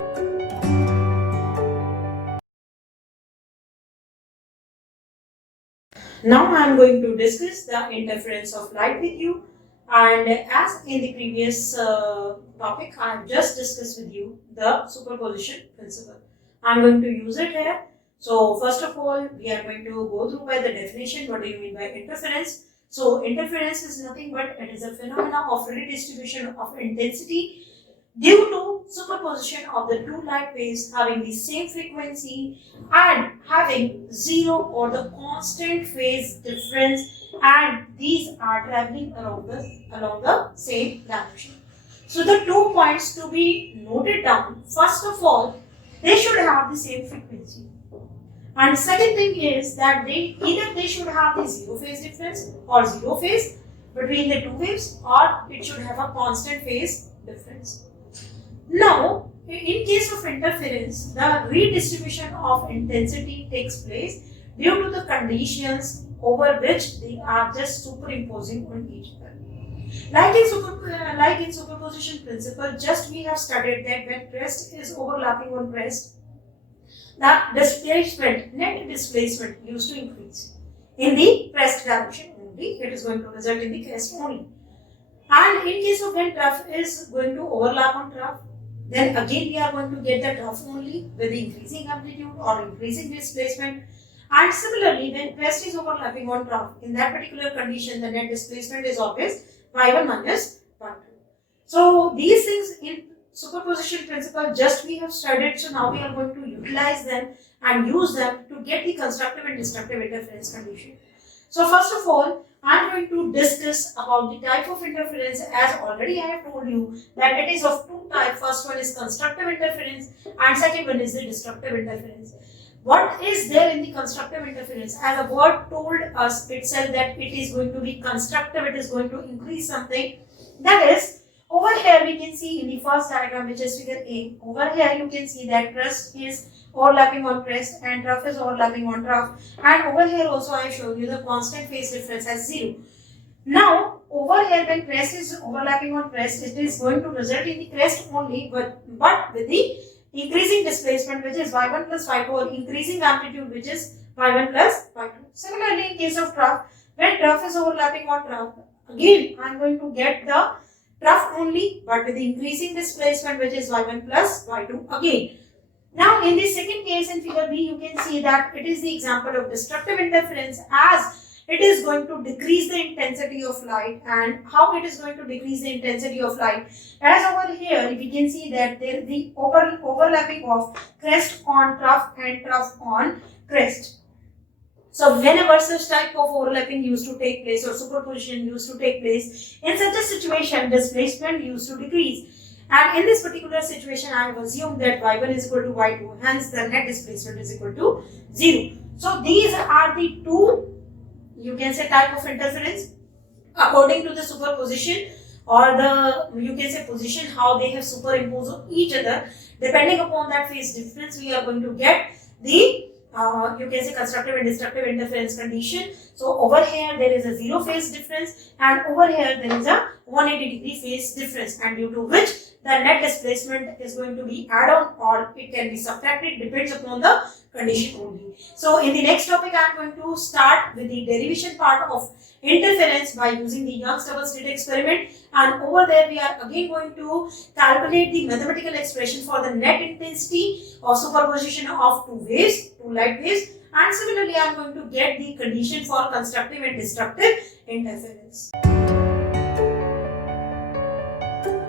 Now I am going to discuss the interference of light with you, and as in the previous topic I have just discussed with you the superposition principle. I am going to use it here. So first of all we are going to go through by the definition. What do you mean by interference? So interference is nothing but it is a phenomena of redistribution of intensity due to superposition of the two light waves having the same frequency and having zero or the constant phase difference, and these are traveling along the same direction. So the 2 points to be noted down, first of all, they should have the same frequency. And second thing is that they should have the zero phase difference or zero phase between the two waves, or it should have a constant phase difference. Now, in case of interference, the redistribution of intensity takes place due to the conditions over which they are just superimposing on each other. Like in superposition principle, just we have studied that when crest is overlapping on crest, the net displacement used to increase in the crest direction only. It is going to result in the crest only. And in case of when trough is going to overlap on trough, then again we are going to get the trough only with the increasing amplitude or increasing displacement. And similarly, when crest is overlapping on trough, in that particular condition, the net displacement is always y1 minus y2. So these things in superposition principle just we have studied. So now we are going to utilize them and use them to get the constructive and destructive interference condition. So first of all, I am going to discuss about the type of interference. As already I have told you that it is of two types. First one is constructive interference and second one is the destructive interference. What is there in the constructive interference? As a word told us itself that it is going to be constructive, it is going to increase something. That is, over here we can see in the first diagram, which is figure A, over here you can see that crest is overlapping on crest and trough is overlapping on trough, and over here also I have shown you the constant phase difference as 0. Now over here when crest is overlapping on crest, it is going to result in the crest only, but with the increasing displacement which is y1 plus y2, or increasing amplitude which is y1 plus y2. Similarly in case of trough, when trough is overlapping on trough, again I am going to get the trough only, but with the increasing displacement which is y1 plus y2 again. Now in the second case in figure B, you can see that it is the example of destructive interference, as it is going to decrease the intensity of light. And how it is going to decrease the intensity of light? As over here we can see that there is the overlapping of crest on trough and trough on crest. So whenever such type of overlapping used to take place or superposition used to take place, in such a situation displacement used to decrease. And in this particular situation, I have assumed that y1 is equal to y2, hence the net displacement is equal to 0. So these are the two, you can say, type of interference according to the superposition, or the, you can say, position, how they have superimposed on each other. Depending upon that phase difference, we are going to get the you can say constructive and destructive interference condition. So over here there is a zero phase difference, and over here there is a 180 degree phase difference, and due to which the net displacement is going to be add on or it can be subtracted, depends upon the condition only. So in the next topic I am going to start with the derivation part of interference by using the Young's double slit experiment, and over there we are again going to calculate the mathematical expression for the net intensity or superposition of two light waves, and similarly I am going to get the condition for constructive and destructive interference.